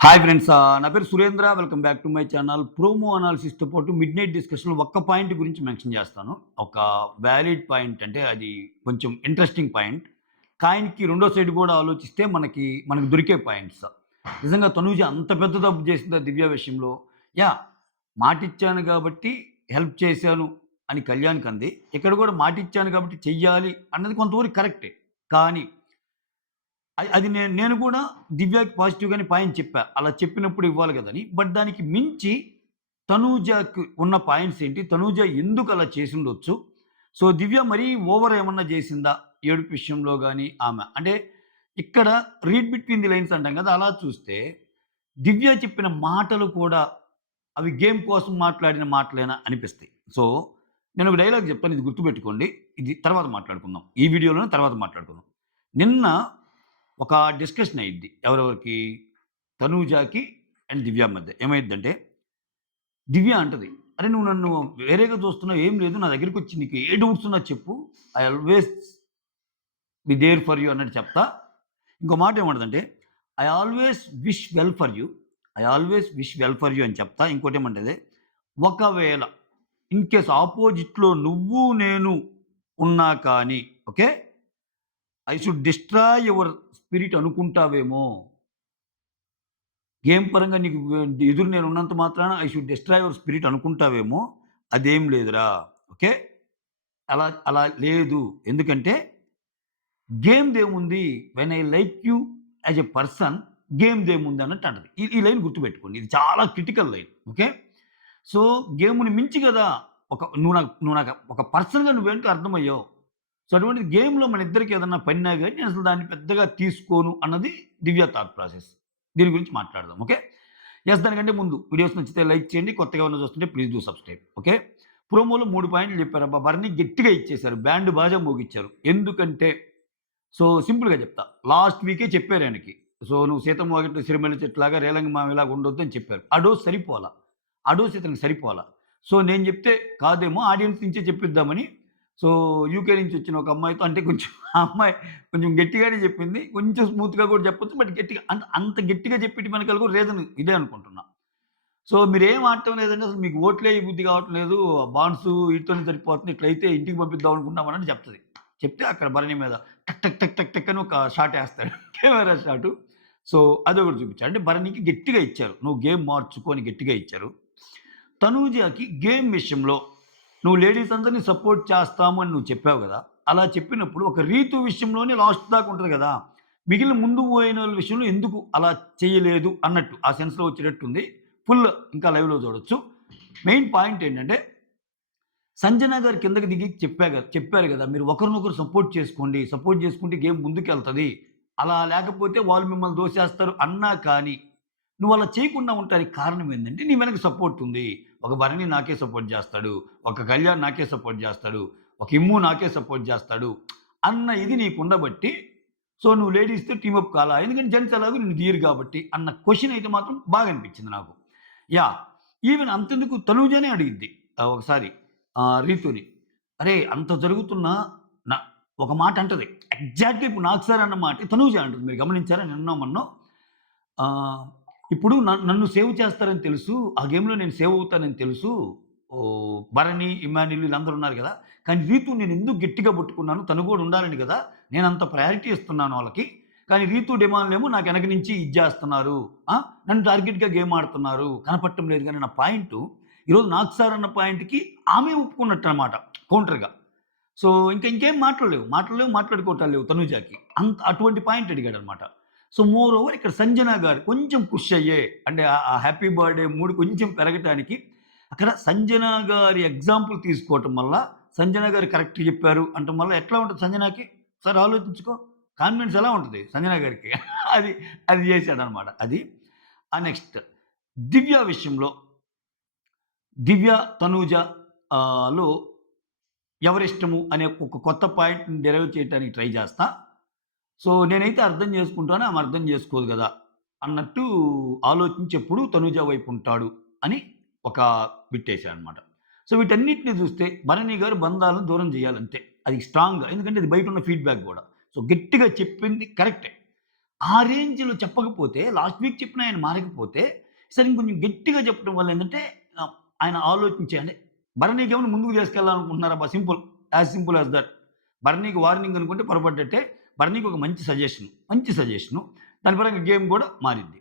Hi friends. నా పేరు Surendra. Welcome back to my channel. Promo అనాలిసిస్‌తో పాటు మిడ్‌నైట్ డిస్కషన్‌లో ఒక్క పాయింట్ గురించి మెన్షన్ చేస్తాను. ఒక వాలిడ్ పాయింట్ అంటే అది కొంచెం ఇంట్రెస్టింగ్ పాయింట్. కాయిన్‌కి రెండో సైడ్ కూడా ఆలోచిస్తే మనకు దొరికే పాయింట్స్. నిజంగా తనూజ అంత పెద్ద తప్పు చేసిందా దివ్య విషయంలో? యాహ్! మాటిచ్చాను కాబట్టి హెల్ప్ చేశాను అని కళ్యాణ్‌కంది. ఇక్కడ కూడా మాటిచ్చాను కాబట్టి చెయ్యాలి అన్నది కొంతవరకు కరెక్టే. కానీ అది నేను కూడా దివ్యాకి పాజిటివ్‌గానే పాయింట్ చెప్పా. అలా చెప్పినప్పుడు ఇవ్వాలి గదని. బట్ దానికి మించి తనూజకి ఉన్న పాయింట్స్ ఏంటి? తనూజ ఎందుకు అలా చేసుండొచ్చు? సో, దివ్య మరీ ఓవర్ ఏమన్నా జేసిందా? ఏడుపు విషయంలో గాని ఆమె. అంటే ఇక్కడ రీడ్ బిట్వీన్ ది లైన్స్ అంటాం గదా! అలా చూస్తే దివ్య చెప్పిన మాటలు కూడా అవి గేమ్ కోసం మాట్లాడిన మాటలేనా అనిపిస్తాయి. సో, నేనొక డైలాగ్ జెప్తాను. ఇది గుర్తుపెట్టుకోండి. ఇది తర్వాత మాట్లాడుకుందాం. ఈ వీడియోలోనే తర్వాత మాట్లాడుకుందాం. నిన్న ఒక డిస్కషన్ అయ్యిద్ది. ఎవరెవరికి? తనూజాకి అండ్ దివ్య మధ్య. ఏమైద్దంటే, దివ్య అంటది, "అరె! నువ్వు నన్ను వేరేగా చూస్తున్నావు. ఏం లేదు. నా దగ్గరికొచ్చి నీకు ఏ డౌట్స్ ఉన్నా చెప్పు. I always be there for you" అన్నట్టు చెప్తా. ఇంకో మాట ఏమంటదంటే, "I always wish well for you. I always wish well for you" అని చెప్తా. ఇంకోటేమంటది, "ఒకవేళ ఇన్ కేస్ ఆపోజిట్‌లో నువ్వు, నేను ఉన్నా కానీ okay. I should destroy your spirit అనుకుంటావేమో. గేమ్ పరంగా నీకు ఎదురు నేనున్నంత మాత్రాన I should destroy your spirit అనుకుంటావేమో. అదేం లేదురా. ఓకే. అలా అలా లేదు. ఎందుకంటే గేమ్‌దేముంది? When I like you as a person గేమ్‌దేముంది అన్నట్టు అంటది. ఈ లైన్ గుర్తుపెట్టుకోండి. ఇది చాలా క్రిటికల్ లైన్. ఓకే. సో, గేమ్‌ని మించి గదా! నువ్వు నాకు ఒక పర్సన్‌గా నువ్వేంటో అర్థమయ్యావు. సో, అటువంటిది గేమ్‌లో మన ఇద్దరికి ఏదన్నా పడినా గాని నేనసలు దాన్ని పెద్దగా తీసుకోను అన్నది దివ్య థాట్ ప్రాసెస్. దీని గురించి మాట్లాడదాం. ఓకే. యెస్. దానికంటే ముందు వీడియోస్ నచ్చితే లైక్ చేయండి. కొత్తగా ఏమన్నా చూస్తుంటే ప్లీజ్ డూ సబ్‌స్క్రైబ్. ఓకే. ప్రోమోలో 3 పాయింట్లు చెప్పారబ్బా! భరణి గట్టిగా ఇచ్చేసారు. బ్యాండ్ బాజా మోగిచ్చారు. ఎందుకంటే సో, సింపుల్‌గా చెప్తా. లాస్ట్ వీకే చెప్పారు ఆయనకి. సో, "నువ్వు సీతమ్మ వాకిట్లో సిరిమల్లె చెట్టులాగా, రేలంగి మామిలాగా ఉండొద్దు" అని చెప్పారు. ఆ డోస్ సరిపోలా. ఆ డోస్ ఇతనికి సరిపోలా. సో, నేను చెప్తే కాదేమో ఆడియన్స్ నుంచే చెప్పిద్దామని సో, యూకే నుంచి వచ్చిన ఒక అమ్మాయితో అంటే కొంచెం ఆ అమ్మాయి కొంచెం గట్టిగానే చెప్పింది. కొంచెం స్మూత్‌గా కూడా చెప్పొచ్చు. బట్ గట్టిగా అంత గట్టిగా చెప్పేటి వెనకాల కూడా రీజన్ ఇదే అనుకుంటున్నా. సో, మీరేం ఆడటం లేదండి. అసలు మీకు ఓట్లే బుద్ధి కావట్లేదు. లేదు. బాండ్సు ఈటితోనే సరిపోతుంది. ఇట్లయితే ఇంటికి పంపిద్దాం అనుకుంటున్నాం అన్నట్టు చెప్తది. చెప్తే అక్కడ భరణి మీద టక్ టక్ టక్ టక్ టక్ అని ఒక షాట్ ఏస్తాడు. Camera shot. సో, అదొకటి చూపించాడు. అంటే భరణికి గట్టిగా ఇచ్చారు. నువ్వు గేమ్ మార్చుకో అని గట్టిగా ఇచ్చారు. తనూజకి గేమ్ విషయంలో నువ్వు లేడీస్ అందరిని సపోర్ట్ చేస్తాము అని నువ్వు చెప్పావు గదా! అలా చెప్పినప్పుడు ఒక రీతు విషయంలోనే లాస్ట్ దాకా ఉంటది గదా! మిగిలిన ముందు పోయినోళ్ళ విషయంలో ఎందుకు అలా చేయలేదు అన్నట్టు ఆ సెన్స్‌లో వచ్చేటట్టుంది. ఫుల్ ఇంకా లైవ్‌లో చూడొచ్చు. మెయిన్ పాయింట్ ఏంటంటే సంజన గారు కిందకి దిగి చెప్పారు గదా! మీరు ఒకరినొకరు సపోర్ట్ చేసుకోండి. సపోర్ట్ చేసుకుంటే గేమ్ ముందుకెళ్తది. అలా లేకపోతే వాళ్ళు మిమ్మల్ని దోసేస్తారు అన్నా కానీ, నువ్వలా చేయకుండా ఉండటానికి కారణం ఏందంటే, నీ వెనక సపోర్ట్ ఉంది. ఒక భరణి నాకే సపోర్ట్ జేస్తాడు. ఒక కళ్యాణ్ నాకే సపోర్ట్ జేస్తాడు. ఒక ఇమ్ము నాకే సపోర్ట్ జేస్తాడు. అన్న ఇది నీకుండబట్టి, సో, నువ్వు లేడీస్‌తో టీమ్ అప్ కాలా? ఎందుకంటే జెంట్స్ ఎలాగో నిన్ను తీయరు కాబట్టి అన్న క్వెషన్ అయితే మాత్రం బాగా అనిపించింది నాకు. యాహ్! ఈవెన్ అంతెందుకు తనూజనే అడిగిద్ది ఒకసారి రీతూని. "అరేయ్! అంత జరుగుతున్నా న" ఒక మాట అంటది. ఎగ్జాక్ట్‌గా ఇప్పుడు నాకు సార్ అన్న మాటే తనూజ అంటది. మీరు గమనించారా నిన్నో మొన్నో? ఆహ్, ఇప్పుడు నన్ను సేవ్ చేస్తారని తెలుసు. ఆ గేమ్‌లో నేను సేవ్ అవుతానని తెలుసు. భరణి, ఇమ్మాన్యుల్ వీళ్ళందరూ ఉన్నారు గదా! కానీ రీతు నేనెందుకు గట్టిగా పట్టుకున్నాను. తను గూడా ఉండాలని గదా! నేనంత ప్రయారిటీ ఇస్తున్నాను వాళ్ళకి. కానీ రీతు డిమాండ్‌లేమో నాకు ఎనక నుంచి ఇది జేస్తున్నారు. ఆ! నన్ను టార్గెట్‌గా గేమ్ ఆడుతున్నారు. కనపడటం లేదు గాని నా పాయింటు ఈరోజు నాకు సార్ అన్న పాయింట్‌కి ఆమె ఒప్పుకున్నట్టనమాట కౌంటర్‌గా. సో, ఇంకేం మాటలు లేవు, మాట్లాడుకోవటాలు లేవు తనూజాకి. అటువంటి పాయింట్ అడిగాడనమాట. సో, మోర్ ఓవర్ ఇక్కడ సంజన గారు కొంచెం పుష్ అయ్యే అంటే ఆ హ్యాపీ బర్త్‌డే మూడ్ కొంచెం పెరగటానికి అక్కడ సంజన గారి ఎగ్జాంపుల్ తీసుకోవటం వల్ల, సంజన గారు కరెక్ట్ చెప్పారు అనటం వల్ల ఎట్లా ఉంటది సంజనకి? ఒకసారి ఆలోచించుకో. కాన్ఫిడెన్స్ ఎలా ఉంటది సంజన గారికి? అది అది చేశాడనమాట. అది. నెక్స్ట్ దివ్య విషయంలో 'దివ్య తనూజ' లో ఎవరిష్టము అనే ఒక కొత్త పాయింట్‌ని డెరైవ్ చేయటానికి ట్రై చేస్తా. సో, నేనైతే అర్థం చేసుకుంటాను. ఆమె అర్థం చేసుకోదు గదా! అన్నట్టు ఆలోచించెప్పుడు తనూజ వైపు ఉంటాడు అని ఒక బిట్టేసాననమాట. సో, వీటన్నిటిని చూస్తే భరణి గారు బంధాలను దూరం చేయాలంతే. అది స్ట్రాంగ్‌గా. ఎందుకంటే అది బయటున్న ఫీడ్‌బ్యాక్ గూడా. సో, గట్టిగా చెప్పింది కరెక్టే. ఆ రేంజ్‌లో చెప్పకపోతే లాస్ట్ వీక్ చెప్పిన ఆయన మారకపోతే, సరే ఇంకొంచెం గట్టిగా చెప్పడం వల్ల ఏందంటే ఆయన ఆలోచించి అంటే భరణికేమన్నా ముందుకు తీసుకెళ్ళాలనుకుంటున్నారబ్బా! Simple. As simple as that. భరణికి వార్నింగ్ అనుకుంటే పొరపడ్డట్టే. భరణికి ఒక మంచి సజెషన్. మంచి సజెషను. దాని పరంగా గేమ్ కూడా మారిద్ది.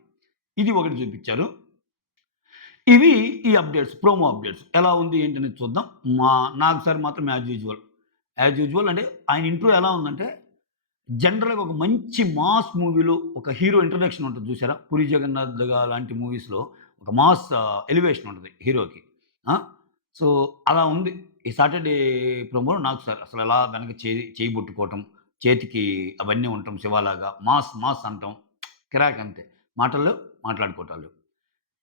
ఇది ఒకటి చూపిచ్చారు. ఇవి ఈ అప్‌డేట్స్. Promo updates. ఎలా ఉంది ఏంటనేది చూద్దాం. మా నాకు సార్ మాత్రం యాజ్ యూజువల్. యాజ్ యూజువల్ అంటే ఆయన ఇంట్రో ఎలా ఉందంటే జనరల్‌గా ఒక మంచి మాస్ మూవీలో ఒక హీరో ఇంట్రడక్షన్ ఉంటది చూసారా? 'పూరి జగన్నాథ్' లాంటి మూవీస్‌లో ఒక మాస్ ఎలివేషన్ ఉంటది హీరోకి. ఆ! సో, అలా ఉంది. ఈ సాటర్‌డే ప్రోమోలో నాకు సార్ అసలెలా వెనక చెయ్యి పట్టుకోవటం, చేతికి అవన్నీ ఉండటం శివలాగా మాస్ మాస్ అనటం కిరాక్ అంతే. మాటల్లో మాట్లాడుకోవటాలు.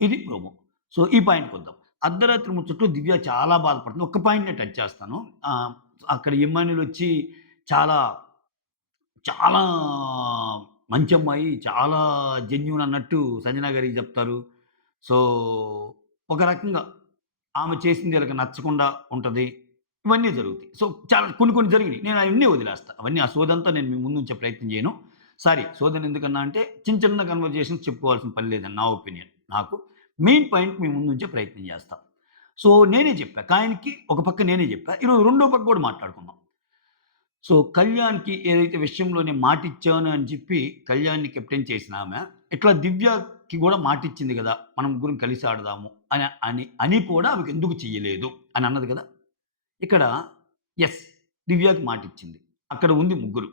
ఇది ప్రోమో. సో, ఈ పాయింట్‌కొద్దాం. 'అర్ధరాత్రి ముచ్చట్లు' దివ్య చాలా బాధపడుతుంది. ఒక్క పాయింట్‌నే టచ్ చేస్తాను. అక్కడ ఇమ్మాన్యుయలొచ్చి చాలా చాలా మంచమ్మాయి, చాలా జెన్యూన్ అన్నట్టు సంజన గారికి జెప్తారు. సో, ఒక రకంగా ఆమె చేసింది ఈళ్ళకి నచ్చకుండా ఉంటది. ఇవన్నీ జరుగుతాయి. సో, చాలా కొన్ని కొన్ని జరిగినియి. నేను అయన్నీ వదిలేస్తా. అవన్నీ ఆ సోదంతా నేను మీ ముందుంచే ప్రయత్నం జేయను. సారీ సోదని ఎందుకన్నా అంటే చిన్న చిన్న కన్వర్జేషన్స్ చెప్పుకోవాల్సిన పని లేదని నా ఒపీనియన్. నాకు మెయిన్ పాయింట్ మీ ముందుంచే ప్రయత్నం జేస్తా. సో, నేనే జెప్పా. కాయనకి ఒక పక్క నేనే జెప్పా. ఈరోజు రెండో పక్క గూడా మాట్లాడుకుందాం. సో, కళ్యాణ్‌కి ఏదైతే విషయంలో నేను మాటిచ్చాను అని చెప్పి కళ్యాణ్‌ని కెప్టెన్ చేసిన ఆమె, ఇట్లా దివ్యకి గూడా మాటిచ్చింది గదా! మనం ముగ్గురం కలిసి ఆడదాము అని కూడా ఆమెకెందుకు చెయ్యలేదు అని అన్నది గదా! ఇక్కడ యెస్. దివ్యకి మాటిచ్చింది. అక్కడ ఉంది ముగ్గురు.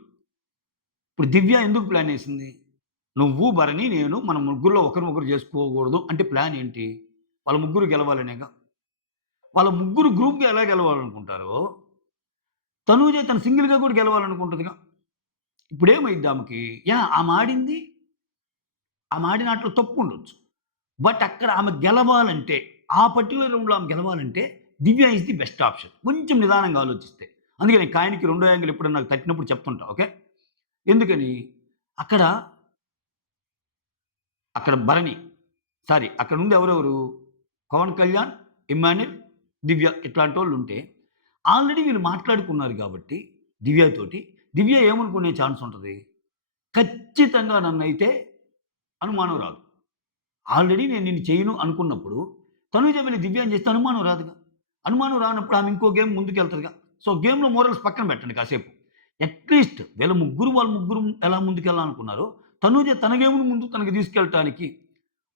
ఇప్పుడు దివ్య ఎందుకు ప్లానేసింది? నువ్వు, భరణి, నేను మనం ముగ్గురిలో ఒకరినొకరు జేసుకోకూడదు అంటే ప్లాన్ ఏంటి? వాళ్ళ ముగ్గురు గెలవాలనేగా. వాళ్ళ ముగ్గురు గ్రూప్‌గా ఎలా గెలవాలనుకుంటారో, తనూజ తను సింగిల్‌గా కూడా గెలవాలనుకుంటదిగా. ఇప్పుడేమైద్ది ఆమెకి? యాహ్! ఆమె ఆడిన ఆటలో తప్పుండొచ్చు. బట్ అక్కడ ఆమె గెలవాలంటే, ఆ పర్టిక్యులర్ రౌండ్‌లో ఆమె గెలవాలంటే, దివ్య ఈస్ ది బెస్ట్ ఆప్షన్. కొంచెం నిదానంగా ఆలోచిస్తే. అందుకే నేను కాయిన్‌కి రెండో యాంగిల్ ఎప్పుడన్నా నాకు తట్టినప్పుడు చెప్తుంటా. ఓకే. ఎందుకని? అక్కడ, అక్కడ భరణి సారీ అక్కడుంది ఎవరెవరు? పవన్ కళ్యాణ్, ఇమ్మాన్యుల్, దివ్య ఇట్లాంటోళ్ళుంటే, ఆల్రెడీ వీళ్ళు మాట్లాడుకున్నారు గాబట్టి దివ్యతోటి, దివ్య ఏమనుకునే ఛాన్స్ ఉంటది? ఖచ్చితంగా నన్నైతే అనుమానం రాదు. ఆల్రెడీ నేను నిన్ను చేయను అనుకున్నప్పుడు, తనూజ వెళ్లి దివ్యాని చేస్తే అనుమానం రాదుగా. అనుమానం రానప్పుడు ఆమె ఇంకో గేమ్ ముందుకెళ్తదిగా. సో, గేమ్‌లో మోరల్స్ పక్కన పెట్టండి కాసేపు. అట్‌లీస్ట్ వాళ్ళ ముగ్గురు ఎలా ముందుకెళ్ళాలనుకున్నారో, తనూజ తన గేమ్‌ని ముందుకు తనకి తీసుకెళ్ళటానికి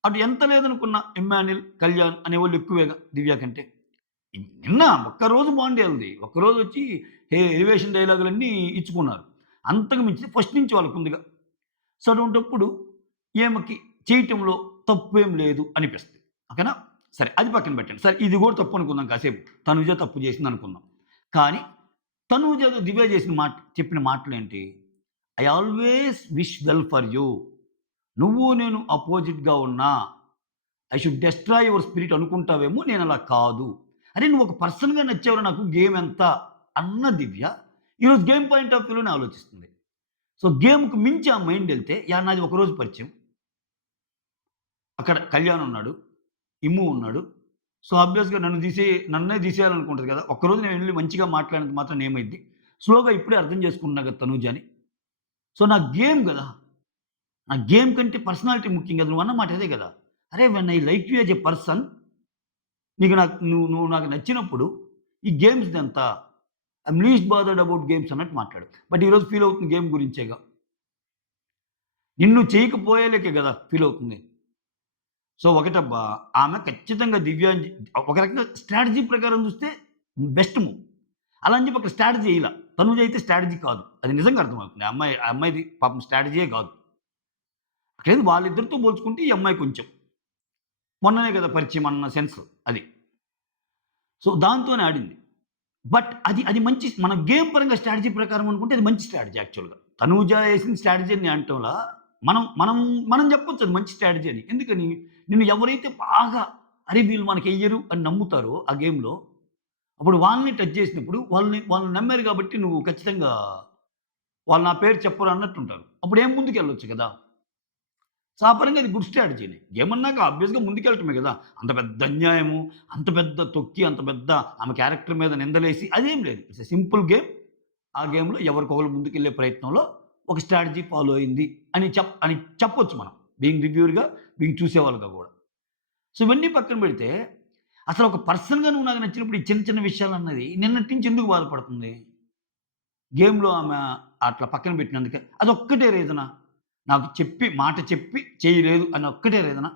అటు ఎంత లేదనుకున్న ఇమ్మాన్యుల్, కళ్యాణ్ అనేవాళ్ళు ఎక్కువేగా దివ్య కంటే. నిన్న ఒక్కరోజు బావుండే ఆళ్ళది. ఒక్కరోజొచ్చి ఎలివేషన్ డైలాగులన్నీ ఇచ్చుకున్నారు. అంతకు మించి ఫస్ట్ నుంచి వాళ్ళకుందిగా. సో, అటువంటప్పుడు ఈమెకి చేయటంలో తప్పేం లేదు అనిపిస్తది. ఓకేనా? సరే అది పక్కన పెట్టండి. సరే ఇది గూడా తప్పు అనుకుందాం కాసేపు. తనుజ తప్పు చేసిందనుకుందాం. కానీ తనూజ దివ్య చెప్పిన మాటలేంటి? I always wish well for you. నువ్వు నేను అపోజిట్‌గా ఉన్నా, I should destroy your spirit అనుకుంటావేమో నేనలా కాదు. అరే నువ్వు ఒక పర్సన్‌గా నచ్చావురా నాకు గేమ్ ఎంత అన్న దివ్య, ఈరోజు గేమ్ పాయింట్ ఆఫ్ వ్యూలోనే ఆలోచిస్తుంది. సో, గేమ్‌కి మించి ఆ మైండెళ్తే యాహ్! నాది ఒకరోజు పరిచయం. అక్కడ కళ్యాణ్ ఉన్నాడు. ఇమ్ము ఉన్నాడు. సో, ఆబ్వియస్‌గా నన్నే తీసేయాలనుకుంటది కదా! ఒక్కరోజు నేను వెళ్లి మంచిగా మాట్లాడినంత మాత్రాన ఏమైద్ది? స్లోగా ఇప్పుడే అర్థం చేసుకుంటున్నా కదా తనూజని. సో, నా గేమ్ గదా! నా గేమ్ కంటే పర్సనాలిటీ ముఖ్యం కదా! నువ్వన్న మాట అదే గదా! అరే! When I like you as a person నువ్వు నాకు నచ్చినప్పుడు ఈ గేమ్స్‌దెంత? I'm least bothered about games అన్నట్టు మాట్లాడు. బట్ ఈరోజు ఫీల్ అవుతుంది గేమ్ గురించేగా. నిన్ను చేయకపోయేలేకే గదా! ఫీల్ అవుతుంది. సో, ఒకటబ్బా ఆమె ఖచ్చితంగా ఒక రకంగా స్ట్రాటజీ ప్రకారం చూస్తే బెస్ట్ మూవ్. అలా అని చెప్పి అక్కడ స్ట్రాటజీ ఎయల. తనుజ అయితే స్ట్రాటజీ కాదు. అది నిజంగా అర్థమవుతుంది. ఆ అమ్మాయిది పాపం స్ట్రాటజీయే కాదు. అక్కడేంది వాళ్ళిద్దరితో పోల్చుకుంటే ఈ అమ్మాయి కొంచెం. మొన్ననే కదా పరిచయం అన్న సెన్స్ అది. సో, దాంతోనే ఆడింది. బట్ అది మంచి మన గేమ్ పరంగా స్ట్రాటజీ ప్రకారం అనుకుంటే అది మంచి స్ట్రాటజీ యాక్చువల్‌గా. తనూజ ఏసిన స్ట్రాటజీ అని నేను అనటంలా, మనం మనం మనం చెప్పొచ్చు అది మంచి స్ట్రాటజీ అని. ఎందుకని? నిన్ను ఎవరైతే బాగా అరే! వీళ్ళు మనకెయ్యరు అని నమ్ముతారో ఆ గేమ్‌లో, అప్పుడు వాళ్ళని టచ్ చేసినప్పుడు వాళ్ళని నమ్మారు కాబట్టి నువ్వు ఖచ్చితంగా వాళ్ళు నా పేరు చెప్పరు అన్నట్టుంటారు. అప్పుడేం ముందుకెళ్ళొచ్చు కదా! సో, ఆ పరంగా అది గుడ్ స్ట్రాటజీనే. గేమ్ అన్నాక ఆబ్వియస్‌గా ముందుకెళ్ళటమే గదా! అంత పెద్ద అన్యాయము, అంత పెద్ద తొక్కి, అంత పెద్ద ఆమె క్యారెక్టర్ మీద నిందలేసి అదేం లేదు. It's a simple game. ఆ గేమ్‌లో ఎవరికొకళ్ళు ముందుకెళ్ళే ప్రయత్నంలో ఒక స్ట్రాటజీ ఫాలో అయింది అని చెప్పొచ్చు మనం. బీయింగ్ రివ్యూవర్‌గా, బీయింగ్ చూసేవాళ్ళుగా గూడా. సో, ఇవన్నీ పక్కన పెడితే అసలు ఒక పర్సన్‌గా నువ్వు నాకు నచ్చినప్పుడు ఈ చిన్న చిన్న విషయాలన్నది నిన్నటి నుంచి ఎందుకు బాధపడుతుంది? గేమ్‌లో ఆమె అట్లా పక్కన పెట్టినందుకే. అదొక్కటే రీజనా? నాకు మాట చెప్పి చేయలేదు అని ఒక్కటే రీజనా?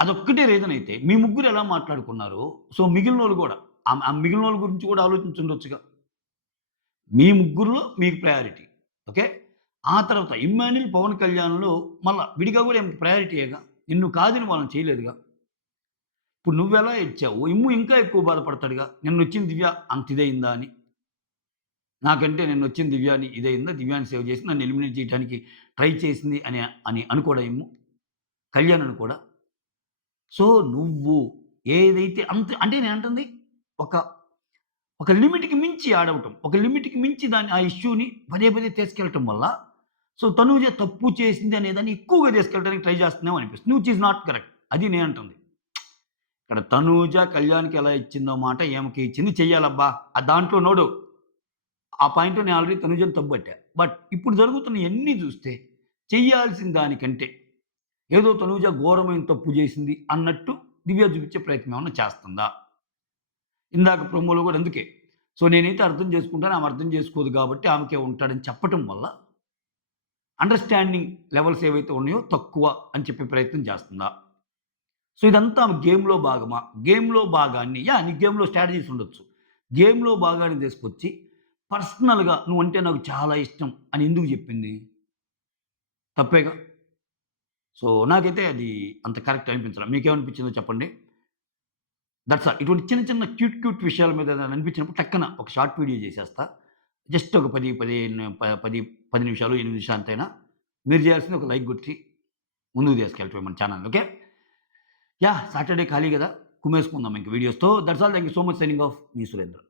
అదొక్కటే రీజన్ అయితే మీ ముగ్గురు ఎలా మాట్లాడుకున్నారో, సో మిగిలినోళ్ళు గూడా ఆ మిగిలినోళ్ళ గురించి కూడా ఆలోచించుండొచ్చుగా. మీ ముగ్గురిలో మీకు ప్రయారిటీ. ఓకే. ఆ తర్వాత 'ఇమ్మాన్యుల్', 'పవన్ కళ్యాణ్‌లో' మళ్ళా విడిగా గూడా ఈమెకి ప్రయారిటీయేగా. నిన్ను కాదని వాళ్ళని చేయలేదుగా. ఇప్పుడు నువ్వెలా ఏడ్చావో ఇంకా ఎక్కువ బాధపడతాడుగా. నిన్నొచ్చిన దివ్య అంత ఇదయిందా అని. నాకంటే నిన్నొచ్చిన దివ్యాని ఇదయిందా, దివ్యాని సేవ్ చేసి నన్ను ఎలిమినేట్ చేయడానికి ట్రై చేసింది అని అనుకోడా ఇమ్ము. కళ్యాణ్ అనుకోడా. సో, నువ్వు ఏదైతే అంటే నేనంటుంది ఒక ఒక లిమిట్‌కి మించి ఆడవటం. ఒక లిమిట్‌కి మించి ఆ ఇష్యూని పదే పదే తీసుకెళ్ళటం వల్ల సో, తనూజ తప్పు చేసింది అనేదాన్ని ఎక్కువగా తీసుకెళ్ళడానికి ట్రై చేస్తున్నావు అనిపిస్తుంది. Which is not correct. అది నేనంటుంది. ఇక్కడ తనూజ కళ్యాణ్‌కి ఎలా ఇచ్చిందో మాట ఈమెకి ఇచ్చింది చెయ్యాలబ్బా! దాంట్లో నో డౌట్. ఆ పాయింట్‌లో నేను ఆల్రెడీ తనూజని తప్పుపట్టా. బట్ ఇప్పుడు జరుగుతున్నయన్నీ చూస్తే చెయ్యాల్సిన దానికంటే ఏదో తనూజ ఘోరమైన తప్పు చేసింది అన్నట్టు దివ్య చూపించే ప్రయత్నం ఏమన్నా చేస్తుందా? ఇందాక ప్రోమోలో కూడా అందుకే. సో, నేనైతే అర్థం చేసుకుంటాను. ఆమె అర్థం చేసుకోదు కాబట్టి ఆమెకే ఉంటాడని చెప్పటం వల్ల అండర్‌స్టాండింగ్ లెవెల్స్ ఏవైతే ఉన్నాయో తక్కువ అని చెప్పే ప్రయత్నం చేస్తుందా? సో, ఇదంతా ఆమె గేమ్‌లో భాగమా? గేమ్‌లో భాగాన్ని నీకు గేమ్‌లో స్ట్రాటజీస్ ఉండొచ్చు. గేమ్‌లో భాగాన్ని తీసుకొచ్చి పర్సనల్‌గా నువ్వంటే నాకు చాలా ఇష్టం అని ఎందుకు చెప్పింది? తప్పేగా. సో, నాకైతే అది అంత కరెక్ట్ అనిపించలా. మీకేమనిపించిందో చెప్పండి? That's all. ఇటువంటి చిన్న చిన్న క్యూట్ విషయాల మీద ఏదైనా అనిపించినప్పుడు టక్కన ఒక షార్ట్ వీడియో చేసేస్తా. జస్ట్ ఒక 10 నిమిషాలు, 8 నిమిషాలు అంతేనా. మీరు చేయాల్సింది ఒక లైక్ కొట్టి ముందుకు తీసుకెళ్ళటమే మన ఛానెల్‌ని. ఓకే. సాటర్‌డే ఖాళీ గదా! కుమ్మేసుకుందాం ఇంక వీడియోస్‌తో. That's all. Thank you so much. Signing off. మీ సురేంద్ర.